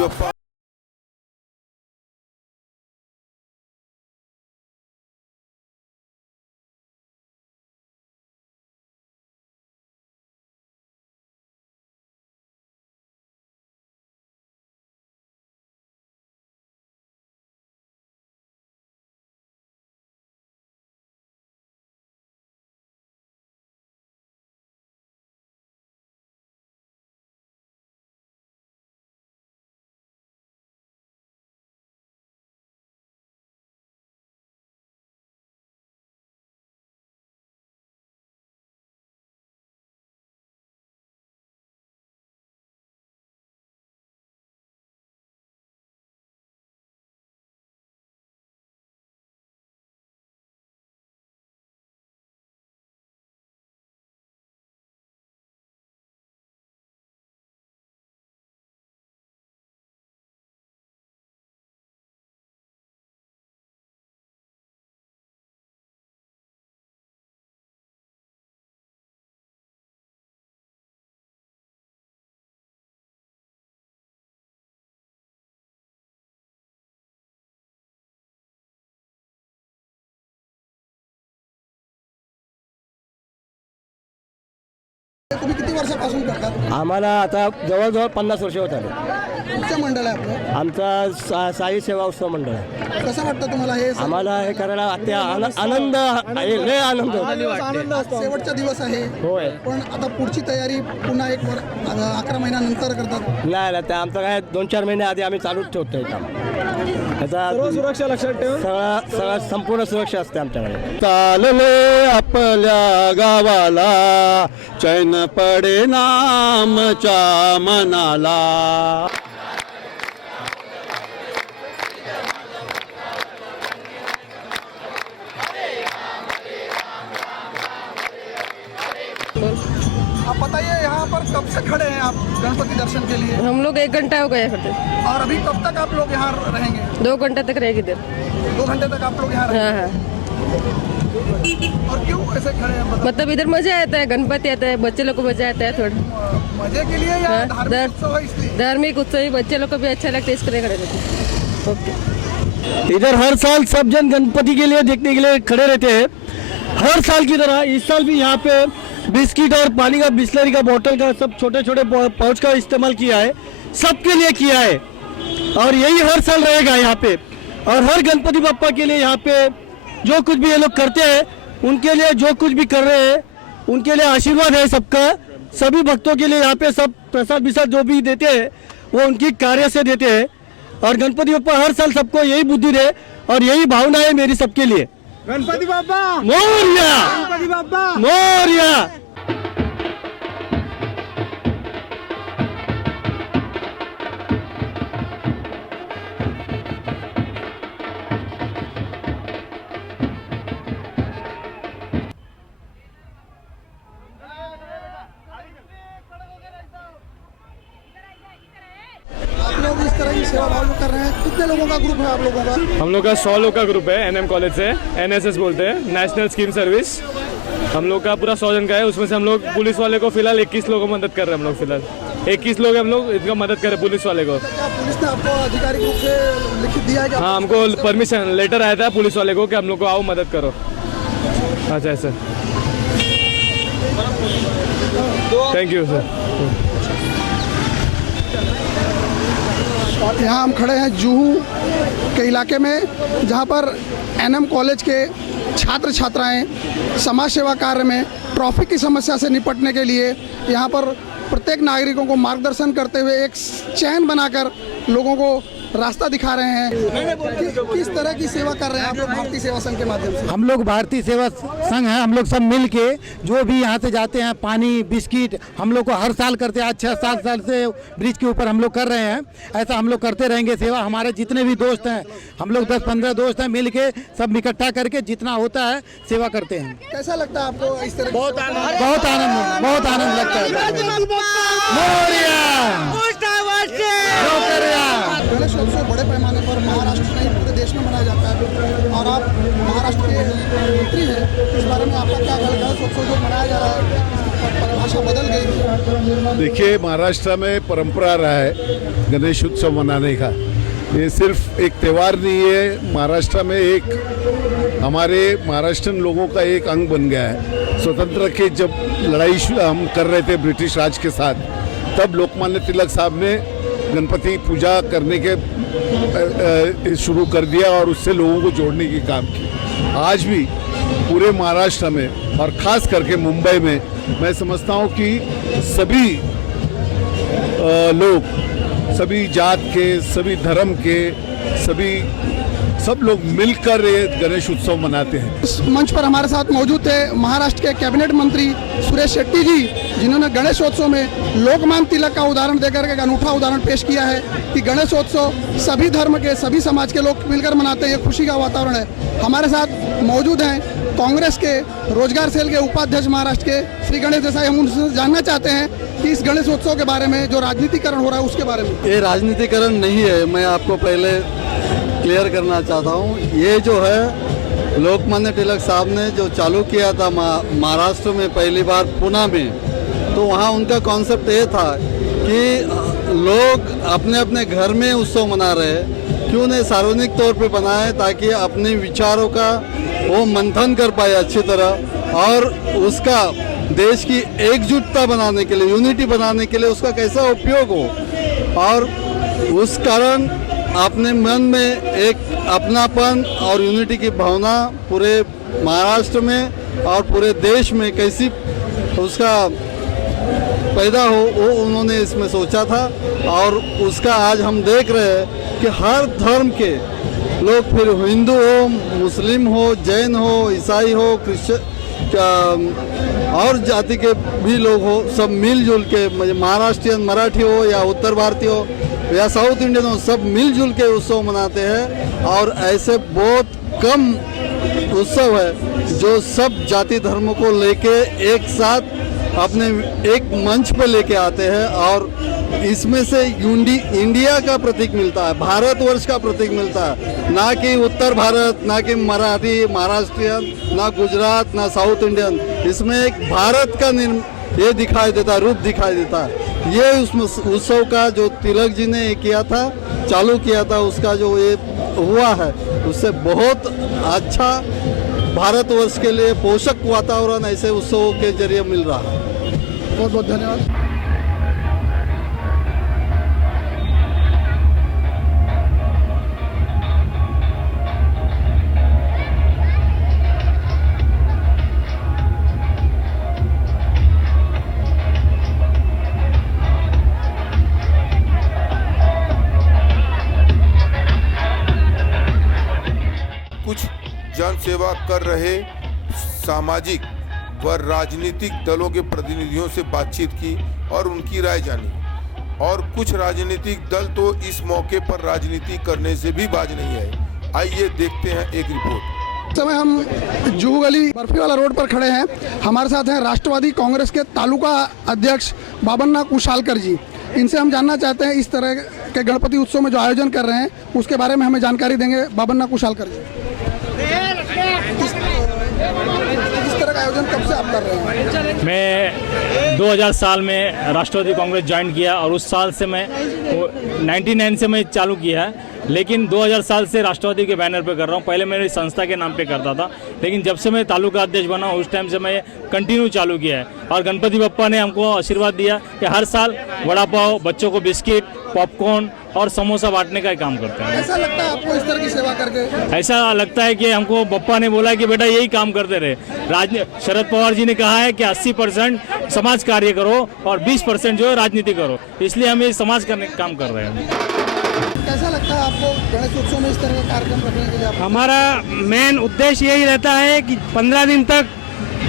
बाप्पा। तुम्ही किती वर्षापासून करतात? आम्हाला आता जवळजवळ 50 वर्ष होत आले. कुठचं मंडळ आहे आपलं? आमचा साई सेवा उत्सव मंडळ आहे. कसं वाटतं तुम्हाला हे? आम्हाला हे करायला आनंद लय आनंद होतो. शेवटचा दिवस आहे. होय. पण आता पुढची तयारी पुन्हा 11 महिन्यानंतर करतात. नाही त्या आमचं काय 2-4 महिने आधी आम्ही चालूच ठेवतो काम. त्याचा सुरक्षा लक्षात ठेवून सगळा संपूर्ण सुरक्षा असते आमच्याकडे. चालले आपल्या गावाला चैन पडे नामच्या मनाला. आप बताइए यहाँ पर कब से खड़े हैं आप गणपति दर्शन के लिए? हम लोग 1 घंटा हो गया खड़े। और अभी कब तक आप लोग यहाँ रहेंगे? 2 घंटे तक रहेगी इधर। 2 घंटे तक आप लोग यहाँ रहेंगे? हाँ हाँ। और क्यों ऐसे खड़े हैं? मतलब इधर मजा आता है, गणपति आता है, बच्चे लोग को मजा आता है थोड़ा। मजे के लिए या हाँ, धार्मिक उत्सव है इसलिए? धार्मिक उत्सव ही बच्चे लोग को भी अच्छा लगता है, इसके लिए खड़े रहते। ओके। इधर हर साल सब जन गणपति के लिए देखने के लिए खड़े रहते हैं। हर साल की तरह इस साल भी यहाँ पे बिस्किट और पानी का बिस्लरी का बोतल का सब छोटे छोटे पाउच का इस्तेमाल किया है, सबके लिए किया है और यही हर साल रहेगा यहाँ पे। और हर गणपति बप्पा के लिए यहाँ पे जो कुछ भी ये लोग करते हैं, उनके लिए जो कुछ भी कर रहे हैं उनके लिए आशीर्वाद है सबका। सभी भक्तों के लिए यहाँ पे सब प्रसाद विसाद जो भी देते हैं वो उनकी कार्य से देते हैं। और गणपति बप्पा हर साल सबको यही बुद्धि दे और यही भावना है मेरी सबके लिए। गणपति बाप्पा मोरया, गणपति बाप्पा मोरया। आप लोग इस तरह की सेवा भाव में कर रहे हैं। कितने लोगों का ग्रुप है आप लोगों का? हम लोग का 100 लोग का ग्रुप है। एनएम कॉलेज से, एनएसएस बोलते हैं, नेशनल स्कीम सर्विस। हम लोग का पूरा 100 जन का है। उसमें से हम लोग पुलिस वाले को फिलहाल 21 लोगों को मदद कर रहे हैं। हम लोग फिलहाल 21 लोग हम लोग इनका मदद कर रहे हैं पुलिस वाले को। क्या पुलिस ने आपको आधिकारिक रूप से लिखित दिया है कि हाँ, हमको परमिशन लेटर आया था पुलिस वाले को कि हम लोग को आओ मदद करो। अच्छा सर, थैंक यू सर। यहाँ हम खड़े हैं जूहू के इलाके में, जहाँ पर एनएम कॉलेज के छात्र छात्राएं समाज सेवा कार्य में ट्रैफिक की समस्या से निपटने के लिए यहाँ पर प्रत्येक नागरिकों को मार्गदर्शन करते हुए एक चैन बनाकर लोगों को रास्ता दिखा रहे हैं। किस तरह की सेवा कर रहे हैं आप लोग भारतीय सेवा संघ के माध्यम से? हम लोग भारतीय सेवा संघ हैं, हम लोग सब मिल के जो भी यहाँ से जाते हैं पानी बिस्किट हम लोग को हर साल करते हैं। आज 6-7 साल से ब्रिज के ऊपर हम लोग कर रहे हैं। ऐसा हम लोग करते रहेंगे सेवा। हमारे जितने भी दोस्त हैं, हम लोग 10-15 दोस्त हैं, मिल के सब इकट्ठा करके जितना होता है सेवा करते हैं। कैसा लगता है आपको इस तरह? बहुत आनंद लगता है। गणेश उत्सव बड़े पैमाने पर महाराष्ट्र नहीं पूरे देश में मनाया जाता है और आप महाराष्ट्र के मंत्री हैं, इस बारे में आपका क्या गणेश उत्सव जो मनाया जा रहा है परिभाषा बदल गई? देखिए, महाराष्ट्र में परंपरा रहा है गणेश उत्सव मनाने का। ये सिर्फ एक त्यौहार नहीं है, महाराष्ट्र में एक हमारे महाराष्ट्रन लोगों का एक अंग बन गया है। स्वतंत्र के जब लड़ाई हम कर रहे थे ब्रिटिश राज के साथ, तब लोकमान्य तिलक साहब ने गणपति पूजा करने के शुरू कर दिया और उससे लोगों को जोड़ने की काम की। आज भी पूरे महाराष्ट्र में और ख़ास करके मुंबई में मैं समझता हूँ कि सभी लोग, सभी जात के, सभी धर्म के, सब लोग मिलकर ये गणेश उत्सव मनाते हैं। इस मंच पर हमारे साथ मौजूद थे महाराष्ट्र के कैबिनेट मंत्री सुरेश शेट्टी जी, जिन्होंने गणेशोत्सव में लोकमान्य तिलक का उदाहरण देकर एक अनूठा उदाहरण पेश किया है कि गणेशोत्सव सभी धर्म के, सभी समाज के लोग मिलकर मनाते हैं। ये खुशी का वातावरण है। हमारे साथ मौजूद हैं कांग्रेस के रोजगार सेल के उपाध्यक्ष महाराष्ट्र के श्री गणेश देसाई। हम उनसे जानना चाहते हैं कि इस गणेशोत्सव के बारे में जो राजनीतिकरण हो रहा है उसके बारे में। ये राजनीतिकरण नहीं है, मैं आपको पहले क्लियर करना चाहता हूँ। ये जो है लोकमान्य तिलक साहब ने जो चालू किया था महाराष्ट्र में पहली बार पुणे में, तो वहाँ उनका कॉन्सेप्ट ये था कि लोग अपने अपने घर में उत्सव मना रहे हैं, क्यों नहीं सार्वजनिक तौर पे बनाए, ताकि अपने विचारों का वो मंथन कर पाए अच्छी तरह, और उसका देश की एकजुटता बनाने के लिए, यूनिटी बनाने के लिए उसका कैसा उपयोग हो। और उस कारण अपने मन में एक अपनापन और यूनिटी की भावना पूरे महाराष्ट्र में और पूरे देश में कैसी उसका पैदा हो, वो उन्होंने इसमें सोचा था। और उसका आज हम देख रहे हैं कि हर धर्म के लोग, फिर हिंदू हो, मुस्लिम हो, जैन हो, ईसाई हो, क्रिश्चियन और जाति के भी लोग हो, सब मिलजुल के, महाराष्ट्रियन, मराठी हो या उत्तर भारतीय हो या साउथ इंडियन हो, सब मिलजुल के उत्सव मनाते हैं। और ऐसे बहुत कम उत्सव है जो सब जाति धर्मों को लेके एक साथ अपने एक मंच पे लेके आते हैं, और इसमें से इंडिया का प्रतीक मिलता है, भारतवर्ष का प्रतीक मिलता है, ना कि उत्तर भारत, ना कि मराठी, महाराष्ट्रियन, ना गुजरात, ना साउथ इंडियन। इसमें एक भारत का ये दिखाई देता है, रूप दिखाई देता है। ये उस उत्सव का जो तिलक जी ने किया था, चालू किया था, उसका जो ये हुआ है, उससे बहुत अच्छा भारतवर्ष के लिए पोषक वातावरण ऐसे उत्सवों के जरिए मिल रहा है। बहुत बहुत धन्यवाद। कुछ जन सेवा कर रहे सामाजिक व राजनीतिक दलों के प्रतिनिधियों से बातचीत की और उनकी राय जानी। और कुछ राजनीतिक दल तो इस मौके पर राजनीति करने से भी बाज नहीं आए। आइए देखते हैं एक रिपोर्ट। इस समय हम जुहू गली बर्फी वाला रोड पर खड़े हैं। हमारे साथ हैं राष्ट्रवादी कांग्रेस के तालुका अध्यक्ष बाबन्ना कुशालकर जी। इनसे हम जानना चाहते हैं इस तरह के गणपति उत्सव में जो आयोजन कर रहे हैं उसके बारे में हमें जानकारी देंगे। बाबन्ना कुशालकर जी, इस तरह का आयोजन कब से आप कर रहे हैं? मैं 2000 साल में राष्ट्रवादी कांग्रेस ज्वाइन किया और उस साल से मैं 99 से मैं चालू किया है, लेकिन 2000 साल से राष्ट्रवादी के बैनर पे कर रहा हूँ। पहले मेरी संस्था के नाम पे करता था, लेकिन जब से मैं तालुका अध्यक्ष बना उस टाइम से मैं कंटिन्यू चालू किया है। और गणपति बप्पा ने हमको आशीर्वाद दिया कि हर साल वड़ा पाव, बच्चों को बिस्किट, पॉपकॉर्न और समोसा बांटने का काम करते हैं। ऐसा लगता है आपको इस तरह की सेवा करके? ऐसा लगता है कि हमको बप्पा ने बोला कि बेटा यही काम करते रहे। शरद पवार जी ने कहा है कि 80% समाज कार्य करो और 20% जो है राजनीति करो, इसलिए हम ये समाज करने का काम कर रहे हैं। कैसा लगता है आपको गणेश उत्सव में इस तरह का कार्यक्रम रखने के लिए? हमारा मेन उद्देश्य यही रहता है कि 15 दिन तक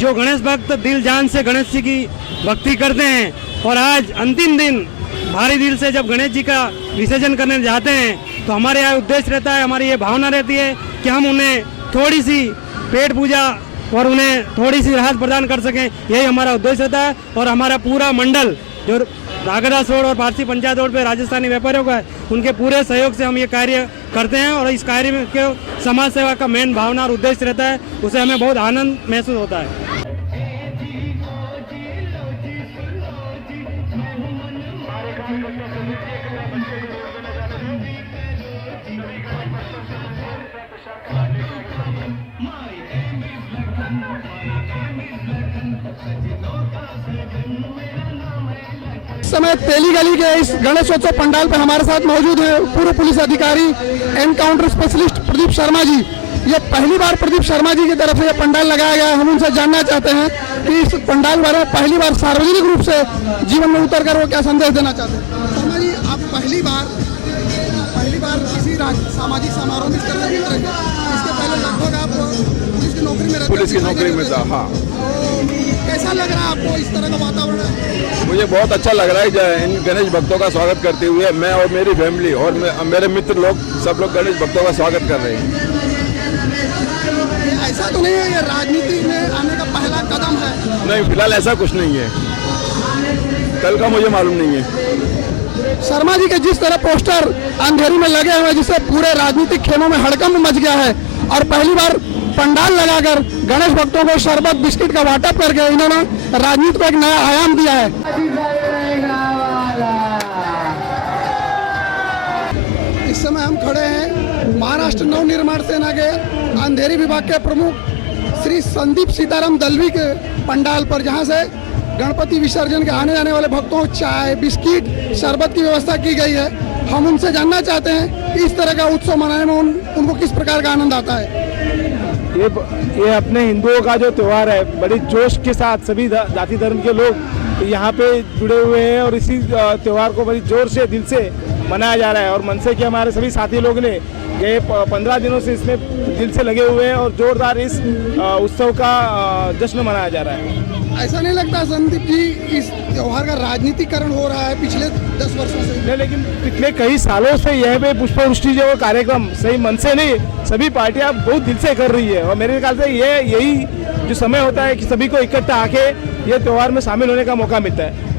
जो गणेश भक्त दिल जान से गणेश जी की भक्ति करते हैं, और आज अंतिम दिन भारी दिल से जब गणेश जी का विसर्जन करने जाते हैं, तो हमारे यहाँ उद्देश्य रहता है, हमारी ये भावना रहती है कि हम उन्हें थोड़ी सी पेट पूजा और उन्हें थोड़ी सी राहत प्रदान कर सकें। यही हमारा उद्देश्य रहता है। और हमारा पूरा मंडल जो राघदास रोड और पारसी पंचायत रोड पे राजस्थानी व्यापारियों का है, उनके पूरे सहयोग से हम ये कार्य करते हैं। और इस कार्य में के समाज सेवा का मेन भावना और उद्देश्य रहता है, उसे हमें बहुत आनंद महसूस होता है। इस समय तेली गली के इस गणेशोत्सव पंडाल पर हमारे साथ मौजूद है पूर्व पुलिस अधिकारी एनकाउंटर स्पेशलिस्ट प्रदीप शर्मा जी। ये पहली बार प्रदीप शर्मा जी की तरफ से ये पंडाल लगाया गया है। हम उनसे जानना चाहते हैं कि इस पंडाल बारे में पहली बार सार्वजनिक रूप से जीवन में उतर कर वो क्या संदेश देना चाहते हैं। शर्मा जी, आप पहली बार किसी सामाजिक समारोह में इस तरह से उतरेंगे। इसके पहले लगभग आप पुलिस की नौकरी में रहते, पुलिस की नौकरी में था। हाँ, कैसा लग रहा है आपको इस तरह का वातावरण? मुझे बहुत अच्छा लग रहा है इन गणेश भक्तों का स्वागत करते हुए मैं और मेरी फैमिली और मेरे मित्र लोग सब लोग गणेश भक्तों का स्वागत कर रहे हैं। ऐसा तो नहीं है ये राजनीति में आने का पहला कदम है? नहीं, फिलहाल ऐसा कुछ नहीं है, कल का मुझे मालूम नहीं है। शर्मा जी के जिस तरह पोस्टर अंधेरी में लगे हुए जिससे पूरे राजनीतिक खेमों में हड़कंप मच गया है और पहली बार पंडाल लगाकर गणेश भक्तों को शरबत बिस्किट का वाटप करके इन्होंने राजनीति को एक नया आयाम दिया है। इस समय हम खड़े हैं महाराष्ट्र नवनिर्माण सेना के अंधेरी विभाग के प्रमुख श्री संदीप सीताराम दलवी के पंडाल पर, जहां से गणपति विसर्जन के आने जाने वाले भक्तों को चाय बिस्किट शरबत की व्यवस्था की गई है। हम उनसे जानना चाहते हैं कि इस तरह का उत्सव मनाने में उनको किस प्रकार का आनंद आता है। ये अपने हिंदुओं का जो त्यौहार है, बड़ी जोश के साथ सभी जाति धर्म के लोग यहाँ पे जुड़े हुए हैं और इसी त्यौहार को बड़ी जोर से दिल से मनाया जा रहा है। और मनसे के हमारे सभी साथी लोग ने ये 15 दिनों से इसमें दिल से लगे हुए हैं और जोरदार इस उत्सव का जश्न मनाया जा रहा है। ऐसा नहीं लगता संदीप जी इस त्योहार का राजनीतिकरण हो रहा है पिछले 10 वर्षों से? नहीं, लेकिन पिछले कई सालों से यह पे पुष्पवृष्टि जो कार्यक्रम सही मन से नहीं, सभी पार्टियां बहुत दिल से कर रही है और मेरे ख्याल से यही जो समय होता है कि सभी को इकट्ठा आके ये त्योहार में शामिल होने का मौका मिलता है।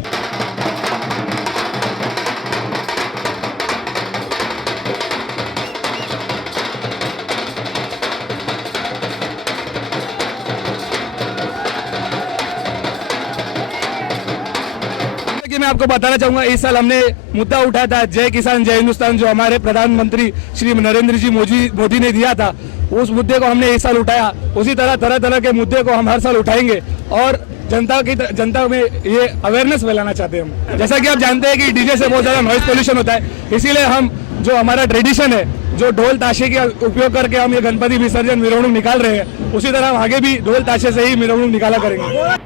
मैं आपको बताना चाहूंगा, इस साल हमने मुद्दा उठाया था जय किसान जय हिंदुस्तान, जो हमारे प्रधानमंत्री श्री नरेंद्र जी मोदी ने दिया था। उस मुद्दे को हमने इस साल उठाया। उसी तरह तरह तरह के मुद्दे को हम हर साल उठाएंगे और जनता में ये अवेयरनेस फैलाना चाहते हैं हम। जैसा कि आप जानते हैं कि डीजे से बहुत ज्यादा नॉइज पोल्यूशन होता है, इसीलिए हम जो हमारा ट्रेडिशन है, जो ढोल ताशे का उपयोग करके हम ये गणपति विसर्जन मिरवणूक निकाल रहे हैं, उसी तरह हम आगे भी ढोल ताशे से ही मिरवणूक निकाला करेंगे।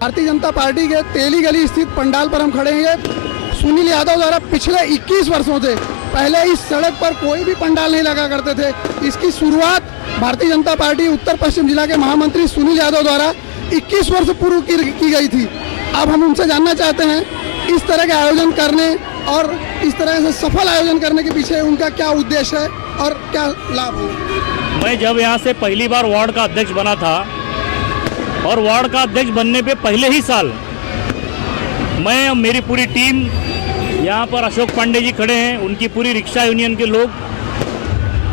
भारतीय जनता पार्टी के तेली गली स्थित पंडाल पर हम खड़े हैं। सुनील यादव द्वारा पिछले 21 वर्षों से पहले इस सड़क पर कोई भी पंडाल नहीं लगा करते थे। इसकी शुरुआत भारतीय जनता पार्टी उत्तर पश्चिम जिला के महामंत्री सुनील यादव द्वारा 21 वर्ष पूर्व की गई थी। अब हम उनसे जानना चाहते हैं इस तरह के आयोजन करने और इस तरह से सफल आयोजन करने के पीछे उनका क्या उद्देश्य है और क्या लाभ हो। मैं जब यहाँ से पहली बार वार्ड का अध्यक्ष बना था और वार्ड का अध्यक्ष बनने पे पहले ही साल मैं और मेरी पूरी टीम, यहाँ पर अशोक पांडे जी खड़े हैं, उनकी पूरी रिक्शा यूनियन के लोग,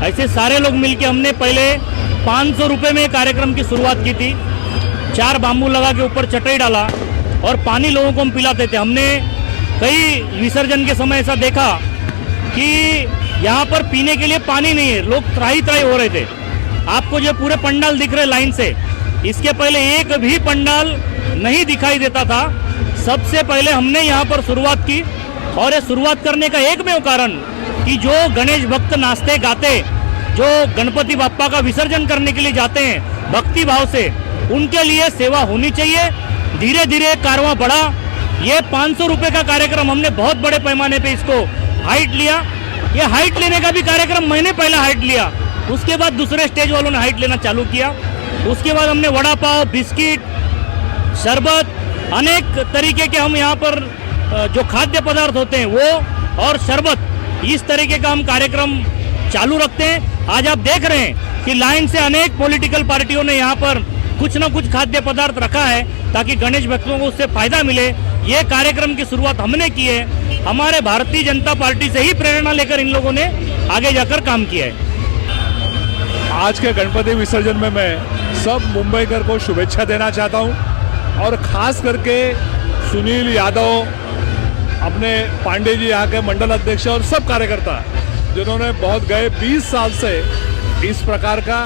ऐसे सारे लोग मिलके हमने पहले 500 रुपये में कार्यक्रम की शुरुआत की थी। 4 बाम्बू लगा के ऊपर चटाई डाला और पानी लोगों को हम पिलाते थे। हमने कई विसर्जन के समय ऐसा देखा कि यहाँ पर पीने के लिए पानी नहीं है, लोग त्राही त्राही हो रहे थे। आपको जो पूरे पंडाल दिख रहे लाइन से, इसके पहले एक भी पंडाल नहीं दिखाई देता था। सबसे पहले हमने यहाँ पर शुरुआत की और ये शुरुआत करने का एकमेव कारण कि जो गणेश भक्त नाचते गाते, जो गणपति बाप्पा का विसर्जन करने के लिए जाते हैं भक्ति भाव से, उनके लिए सेवा होनी चाहिए। धीरे धीरे कारवां बढ़ा। ये 500 रुपये का कार्यक्रम हमने बहुत बड़े पैमाने पे इसको हाइट लिया। ये हाइट लेने का भी कार्यक्रम मैंने पहले हाइट लिया, उसके बाद दूसरे स्टेज वालों ने हाइट लेना चालू किया। उसके बाद हमने वड़ा पाव, बिस्किट, शरबत अनेक तरीके के हम यहाँ पर जो खाद्य पदार्थ होते हैं वो और शरबत, इस तरीके का हम कार्यक्रम चालू रखते हैं। आज आप देख रहे हैं कि लाइन से अनेक पॉलिटिकल पार्टियों ने यहाँ पर कुछ न कुछ खाद्य पदार्थ रखा है ताकि गणेश भक्तों को उससे फायदा मिले। ये कार्यक्रम की शुरुआत हमने की है, हमारे भारतीय जनता पार्टी से ही प्रेरणा लेकर इन लोगों ने आगे जाकर काम किया है। आज के गणपति विसर्जन में मैं सब मुंबईकर को शुभेच्छा देना चाहता हूं और खास करके सुनील यादव, अपने पांडे जी यहाँ के मंडल अध्यक्ष और सब कार्यकर्ता जिन्होंने बहुत गए 20 साल से इस प्रकार का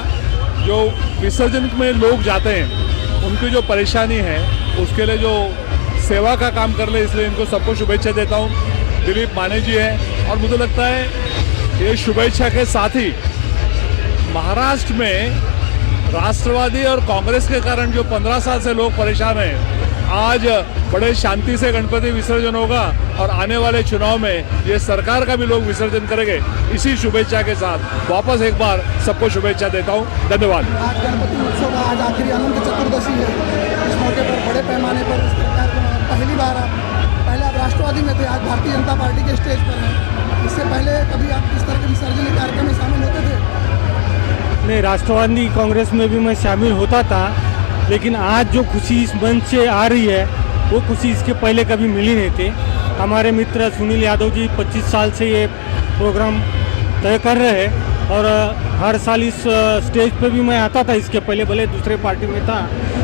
जो विसर्जन में लोग जाते हैं उनकी जो परेशानी है उसके लिए जो सेवा का काम कर ले, इसलिए इनको सबको शुभेच्छा देता हूँ। दिलीप माने जी हैं और मुझे लगता है ये शुभेच्छा के साथ ही महाराष्ट्र में राष्ट्रवादी और कांग्रेस के कारण जो 15 साल से लोग परेशान हैं, आज बड़े शांति से गणपति विसर्जन होगा और आने वाले चुनाव में ये सरकार का भी लोग विसर्जन करेंगे। इसी शुभेच्छा के साथ वापस एक बार सबको शुभेच्छा देता हूँ। धन्यवाद। आज गणपति उत्सव का आज आखिरी अनंत चतुर्दशी है। इस मौके पर बड़े पैमाने पर इस प्रकार पहली बार पहले आप राष्ट्रवादी में थे, आज भारतीय जनता पार्टी के स्टेज पर हैं। इससे पहले कभी आप इस तरह के विसर्जन कार्यक्रम में शामिल होते थे? नहीं, राष्ट्रवादी कांग्रेस में भी मैं शामिल होता था, लेकिन आज जो खुशी इस मंच से आ रही है वो खुशी इसके पहले कभी मिली नहीं थी। हमारे मित्र सुनील यादव जी 25 साल से ये प्रोग्राम तय कर रहे हैं और हर साल इस स्टेज पे भी मैं आता था। इसके पहले भले दूसरे पार्टी में था,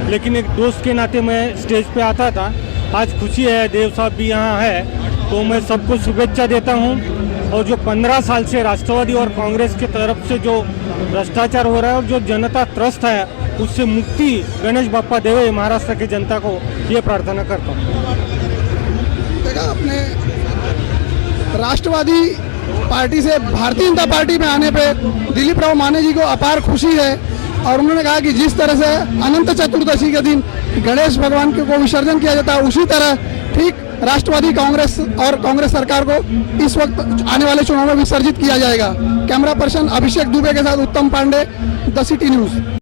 लेकिन एक दोस्त के नाते मैं स्टेज पे आता था। आज खुशी है, देव साहब भी यहाँ है, तो मैं सबको शुभेच्छा देता हूँ। और जो 15 साल से राष्ट्रवादी और कांग्रेस की तरफ से जो भ्रष्टाचार हो रहा है और जो जनता त्रस्त है, उससे मुक्ति गणेश बाप्पा देवे महाराष्ट्र की जनता को, ये प्रार्थना करता हूँ। देखा आपने, राष्ट्रवादी पार्टी से भारतीय जनता पार्टी में आने पे दिलीप राव माने जी को अपार खुशी है और उन्होंने कहा कि जिस तरह से अनंत चतुर्दशी के दिन गणेश भगवान को विसर्जन किया जाता है, उसी तरह ठीक राष्ट्रवादी कांग्रेस और कांग्रेस सरकार को इस वक्त आने वाले चुनाव में विसर्जित किया जाएगा। कैमरा पर्सन अभिषेक दुबे के साथ उत्तम पांडे, द सिटी न्यूज़।